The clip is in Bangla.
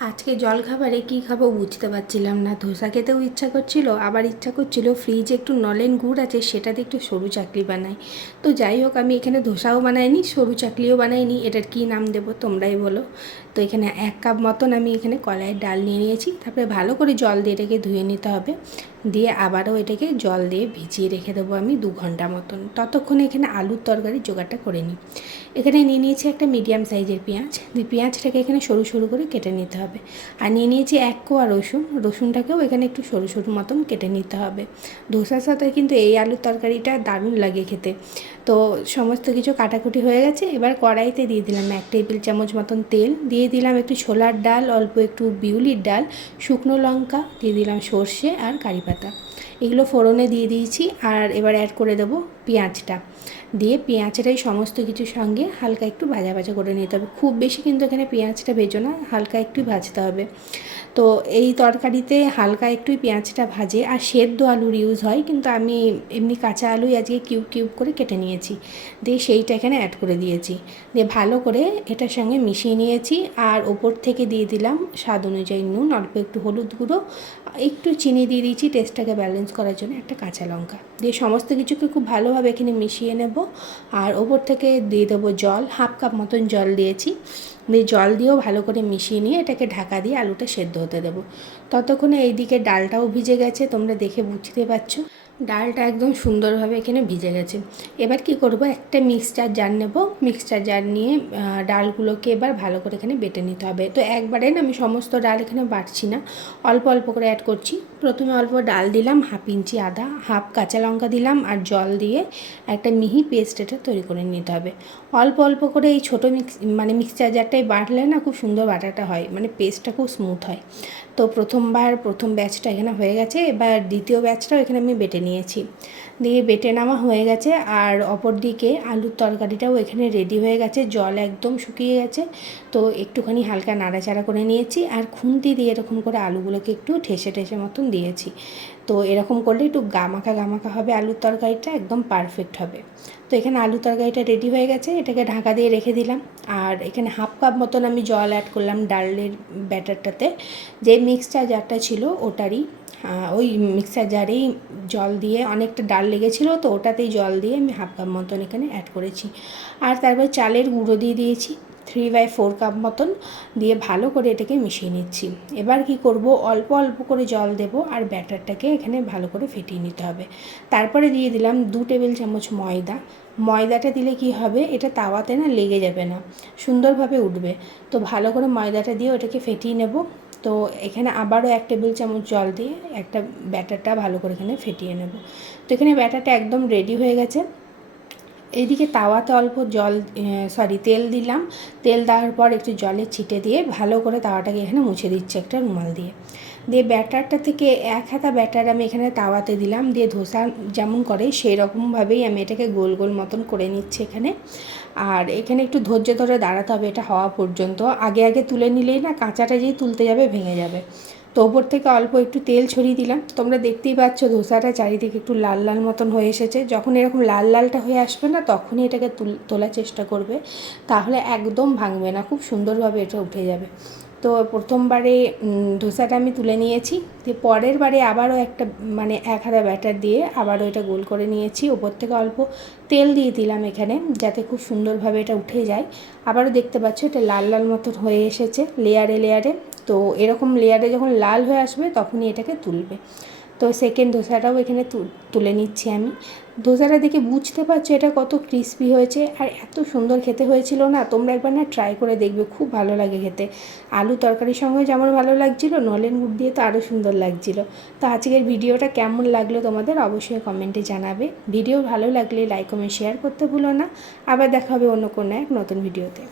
আজকে জলখাবারে কী খাবো বুঝতে পারছিলাম না। ধোসা খেতেও ইচ্ছা করছিল, আবার ইচ্ছা করছিল ফ্রিজে একটু নলেন গুড় আছে সেটাতে একটু সরু চাকলি বানাই। তো যাই হোক, আমি এখানে ধোসাও বানাইনি, সরু চাকলিও বানাইনি, এটার কী নাম দেবো তোমরাই বলো। তো এখানে 1 কাপ মতন আমি এখানে কলাইয়ের ডাল নিয়ে নিয়েছি। তারপরে ভালো করে জল দিয়ে এটাকে ধুয়ে নিতে হবে, দিয়ে আবারও এটাকে জল দিয়ে ভিজিয়ে রেখে দেবো আমি 2 ঘন্টা মতন। ততক্ষণে এখানে আলুর তরকারি জোগাড়টা করে নিই। এখানে নিয়ে নিয়েছি একটা মিডিয়াম সাইজের পেঁয়াজ, পেঁয়াজটাকে এখানে সরু সরু করে কেটে নিতে হবে। আর নিয়ে নিয়েছি 1 কোয়া রসুনটাকেও এখানে একটু সরু সরু মতন কেটে নিতে হবে। ধোসার সাথে কিন্তু এই আলুর তরকারিটা দারুণ লাগে খেতে। তো সমস্ত কিছু কাটাকুটি হয়ে গেছে। এবার কড়াইতে দিয়ে দিলাম 1 টেবিল চামচ মতন তেল, দিয়ে দিলাম একটু ছোলার ডাল, অল্প একটু বিউলির ডাল, শুকনো লঙ্কা, দিয়ে দিলাম সর্ষে আর কারি পাতা। এগুলো ফোড়নে দিয়ে দিয়েছি। আর এবার অ্যাড করে দেবো পেঁয়াজটা, দিয়ে পেঁয়াজটাই সমস্ত কিছুর সঙ্গে হালকা একটু ভাজা ভাজা করে নিতে হবে। খুব বেশি কিন্তু এখানে পেঁয়াজটা ভেজো না, হালকা একটু ভাজতে হবে। তো এই তরকারিতে হালকা একটুই পেঁয়াজটা ভাজে। আর সেদ্ধ আলুর ইউজ হয়, কিন্তু আমি এমনি কাঁচা আলুই আজকে কিউব কিউব করে কেটে নিয়েছি, দিয়ে সেইটা এখানে অ্যাড করে দিয়েছি। দিয়ে ভালো করে এটার সঙ্গে মিশিয়ে নিয়েছি। আর ওপর থেকে দিয়ে দিলাম স্বাদ অনুযায়ী নুন, অল্প একটু হলুদ গুঁড়ো, একটু চিনি দিয়ে দিয়েছি টেস্টটাকে ব্যালেন্স করার জন্য, একটা কাঁচা লঙ্কা দিয়ে সমস্ত কিছুকে খুব ভালোভাবে এখানে মিশিয়ে নেব। আর ওপর থেকে দিয়ে দেবো জল, 1/2 কাপ মতন জল দিয়েছি। দিয়ে জল দিয়েও ভালো করে মিশিয়ে নিয়ে এটাকে ঢাকা দিয়ে আলুটা সেদ্ধ হতে দেবো। ততক্ষণে এইদিকে ডালটাও ভিজে গেছে, তোমরা দেখে বুঝতে পারছো ডালটা একদম সুন্দরভাবে এখানে ভিজে গেছে। এবার কি করব, একটা মিক্সচার জার নেব, মিক্সচার জার নিয়ে ডালগুলোকে এবার ভালো করে এখানে বেটে নিতে হবে। তো একবারে না আমি সমস্ত ডাল এখানে বাটছি না, অল্প অল্প করে অ্যাড করছি। প্রথমে অল্প ডাল দিলাম, 1/2 ইঞ্চি আদা, 1/2 কাঁচা লঙ্কা দিলাম, আর জল দিয়ে একটা মিহি পেস্ট এটা তৈরি করে নিতে হবে। অল্প অল্প করে এই ছোটো মিক্সচার জারটাই বাটলে না খুব সুন্দর বাটাটা হয়, মানে পেস্টটা খুব স্মুথ হয়। তো প্রথম ব্যাচটা এখানে হয়ে গেছে। এবার দ্বিতীয় ব্যাচটাও এখানে আমি বেটে নিয়েছি, দিয়ে বেটে নেওয়া হয়ে গেছে। আর অপর দিকে আলুর তরকারিটাও এখানে রেডি হয়ে গেছে, জল একদম শুকিয়ে গেছে। তো একটুখানি হালকা নাড়াচাড়া করে নিয়েছি, আর খুন্তি দিয়ে এরকম করে আলুগুলোকে একটু ঠেসে ঠেসে মতন দিয়েছি। তো এরকম করলে একটু গামাখা গামাখা হবে, আলুর তরকারিটা একদম পারফেক্ট হবে। তো এখানে আলুর তরকারিটা রেডি হয়ে গেছে, এটাকে ঢাকা দিয়ে রেখে দিলাম। আর এখানে 1/2 কাপ মতন আমি জল অ্যাড করলাম ডালের ব্যাটারটাতে। যে মিক্সচার জারটা ছিল ওটারই, ওই মিক্সার জারেই জল দিয়ে, অনেকটা ডাল লেগেছিলো তো ওটাতেই জল দিয়ে আমি 1/2 কাপ মতন এখানে অ্যাড করেছি। আর তারপর চালের গুঁড়ো দিয়ে দিয়েছি 3/4 কাপ মতন, দিয়ে ভালো করে এটাকে মিশিয়ে নিচ্ছি। এবার কি করব, অল্প অল্প করে জল দেব, আর ব্যাটারটাকে এখানে ভালো করে ফেটিয়ে নিতে হবে। তারপরে দিয়ে দিলাম 2 টেবিল চামচ ময়দা। ময়দাটা দিলে কি হবে, এটা তাওয়াতে না লেগে যাবে না, সুন্দরভাবে উঠবে। তো ভালো করে ময়দাটা দিয়ে ওটাকে ফেটিয়ে নেব। তো এখানে আবারও 1 টেবিল চামচ জল দিয়ে একটা ব্যাটারটা ভালো করে এখানে ফেটিয়ে নেব। তো এখানে ব্যাটারটা একদম রেডি হয়ে গেছে। এইদিকে তাওয়াতে অল্প তেল দিলাম। তেল দেওয়ার পর একটু জলের ছিটে দিয়ে ভালো করে তাওয়াটাকে এখানে মুছে দিচ্ছি একটা রুমাল দিয়ে। দিয়ে ব্যাটারটা থেকে 1 হাতা ব্যাটার আমি এখানে তাওয়াতে দিলাম, দিয়ে ধোসা যেমন করে সেই রকমভাবেই আমি এটাকে গোল গোল মতন করে নিচ্ছি এখানে। আর এখানে একটু ধৈর্য ধরে দাঁড়াতে হবে এটা হওয়া পর্যন্ত, আগে আগে তুলে নিলেই না কাঁচাটা যেই তুলতে যাবে ভেঙে যাবে। তো ওপর থেকে অল্প একটু তেল ছড়িয়ে দিলাম। তোমরা দেখতেই পাচ্ছ ধোসাটা চারিদিকে একটু লাল লাল মতন হয়ে এসেছে। যখন এরকম লাল লালটা হয়ে আসবে না, তখনই এটাকে তোলার চেষ্টা করবে, তাহলে একদম ভাঙবে না, খুব সুন্দরভাবে এটা উঠে যাবে। তো প্রথমবারে ধোসাটা আমি তুলে নিয়েছি, দিয়ে পরের বারে আবারও একটা 1 হাতা ব্যাটার দিয়ে আবারও এটা গোল করে নিয়েছি। ওপর থেকে অল্প তেল দিয়ে দিলাম এখানে, যাতে খুব সুন্দরভাবে এটা উঠে যায়। আবারও দেখতে পাচ্ছ এটা লাল লাল মতন হয়ে এসেছে লেয়ারে লেয়ারে। তো এরকম লেয়ারে যখন লাল হয়ে আসবে তখনই এটাকে তুলবে। তো সেকেন্ড ধোসাটাও এখানে তুলে নিচ্ছি আমি। ধোসাটা দেখে বুঝতে পারছো এটা কত ক্রিস্পি হয়েছে, আর এত সুন্দর খেতে হয়েছিল না। তোমরা একবার না ট্রাই করে দেখবে, খুব ভালো লাগে খেতে। আলু তরকারির সঙ্গে যেমন ভালো লাগছিলো, নলেন গুড় দিয়ে তো আরও সুন্দর লাগছিলো। তো আজকের ভিডিওটা কেমন লাগলো তোমাদের অবশ্যই কমেন্টে জানাবে। ভিডিও ভালো লাগলে লাইক কমেন্ট শেয়ার করতে ভুলো না। আবার দেখা হবে অন্য কোনো এক নতুন ভিডিওতে।